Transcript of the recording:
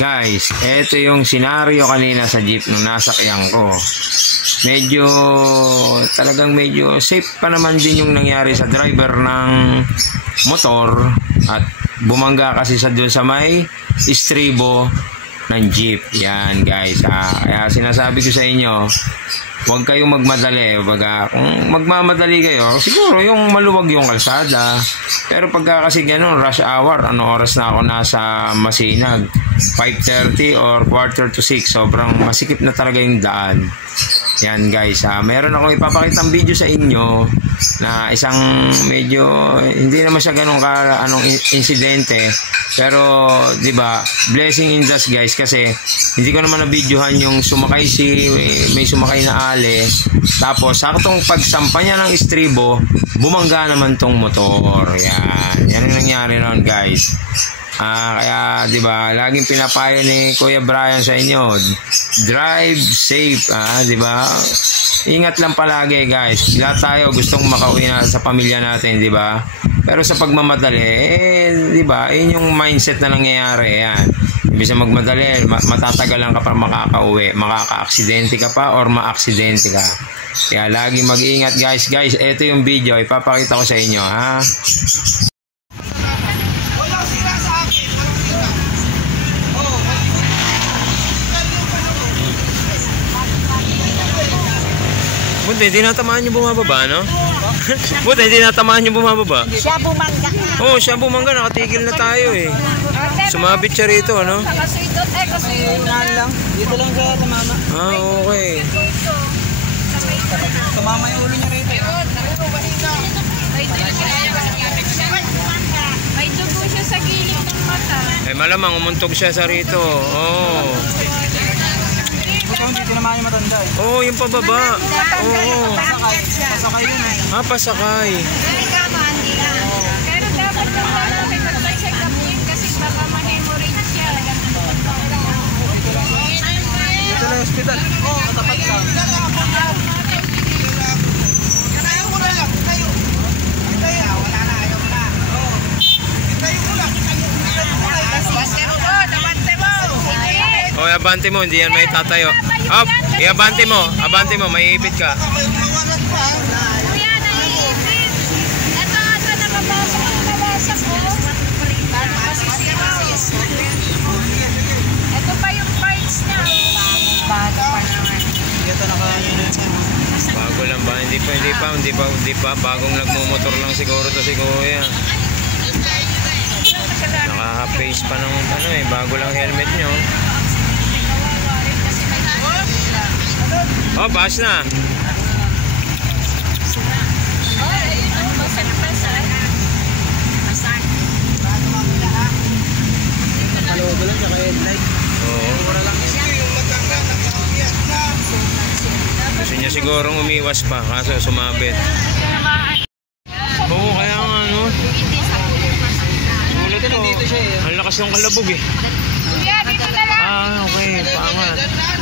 Guys, ito yung senaryo kanina sa jeep nung nasakyan ko. Medyo safe pa naman din yung nangyari sa driver ng motor at bumangga kasi sa doon sa may istribo ng jeep. Yan guys, kaya sinasabi ko sa inyo, huwag kayong magmadali. Kung magmamadali kayo, siguro yung maluwag yung kalsada. Pero pagka kasi ganun, rush hour, ano oras na ako nasa Masinag? 5:30 or 5:45. Sobrang masikip na talaga yung daan. Yan guys, meron akong ipapakitang video sa inyo na isang medyo hindi naman siya ganun insidente, pero 'di ba, blessing in dust guys, kasi hindi ko naman na-videohan yung may sumakay na ale, tapos saktong pagsampa niya ng istribo, bumangga naman tong motor. Yan ang nangyari noon guys. Kaya 'di ba, laging pinapayo ni Kuya Brian sa inyo, drive safe, 'di ba? Ingat lang palagi guys. Lahat tayo gustong makauwi na sa pamilya natin, 'di ba? Pero sa pagmamadali, 'di ba? 'Yun yung mindset na nangyayari, yan. Ibig sa magmadali, matatagalan ka pa makakauwi, makaka-aksidente ka pa or ma-aksidente ka. Kaya lagi mag-ingat guys. Guys, ito yung video, ipapakita ko sa inyo, ha? Buti, hindi natamaan yung bumababa, no? Buti, hindi natamaan yung bumababa. Siya bumangga. Oo, siya bumangga. Nakatigil na tayo, eh. Sumabit siya rito, no? Kasi lang. Dito lang siya tumama. Okay. Tumama yung ulo niya rito. may dugo siya sa gilid ng mata. Malamang umuntog siya sa rito. Oo. Hindi tinamaan yung matanda eh. Oo, yung pababa. Oo. Pasakay yun eh. Pasakay. Pero dapat lang natin mag-check up yun kasi baka ma-hemorrhage siya. Dito na yung hospital. Oo, katapat lang. Abante mo, hindi yan may tatayo. Abante mo, may ipit ka. Kuya, naiipit. Ito, nakabasok ang nabasok ko. Ito pa yung parts niya. Ito Bago lang ba? Hindi pa. Bagong nagmumotor lang siguro to si Kuya. Naka-face pa ng bago lang helmet nyo. Oh, baas na. Kaloobo lang siya kaya headlight. Oo. Gusto niya sigurong umiwas pa, kaso sumabit. Oo, kaya nga sulit to. Dito siya eh. Ang lakas ng kalabog eh. Kuya, dito na lang. Okay, paangat. Dito na lang.